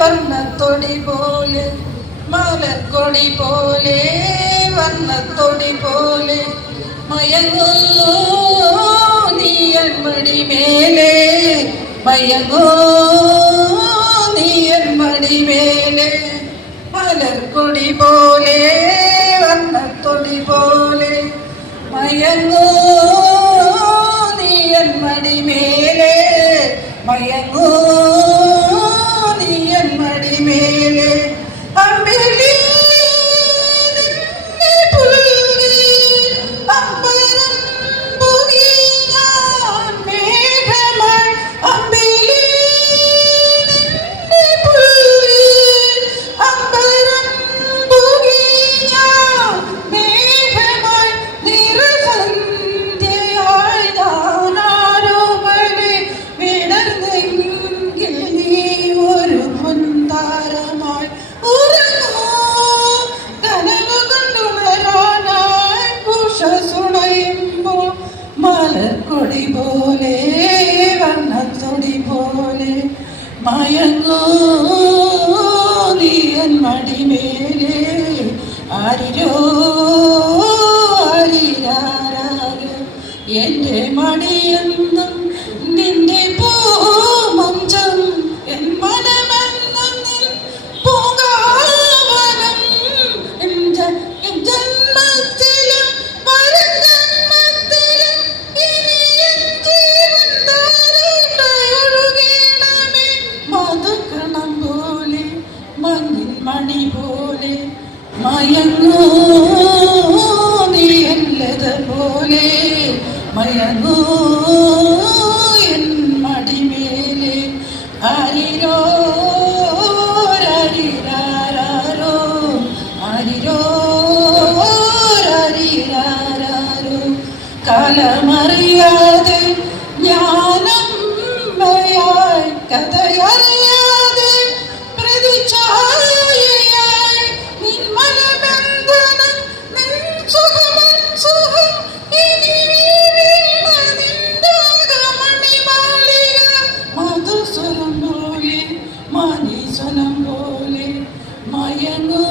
വർണ്ണത്തൊടി പോലെ മലർക്കൊടി പോലെ വർണ്ണത്തൊടി പോലെ മയങ്ങൂ നീയൻമടി മേലെ മയങ്ങൂ നീയൻമടി മേലെ മലർക്കൊടി പോലെ വർണ്ണത്തൊടി പോലെ മയങ്ങൂ നീയൻമടി മേലെ മയങ്ങൂ നീയൻമടി മേലെ അമ്പിളി മലർക്കൊടി പോലെ വർണ്ണത്തൊടി പോലെ മയങ്ങൂ നീയൻമടി മേലെ ആരിരോ ആരിരാരാകെ എൻ്റെ മടിയെന്നും നിന്റെ പൂമഞ്ചം എൻ മനമെന്നും നിൻ പൂങ്കാവനം ജന്മത്തിലും മണി പോലെ മയങ്ങൂ നീയല്ലത പോലെ മയങ്ങൂ എൻ മടിമേലെ ആരിരോ ആരിരാരോ ആരിരോ ആരിരാരോ കാലമറിയാതെ ഞാനമ്മയായി കഥയറിയാതെ മധുസ്വരം പോലെ മണീസ്വരം പോലെ മയങ്ങൂ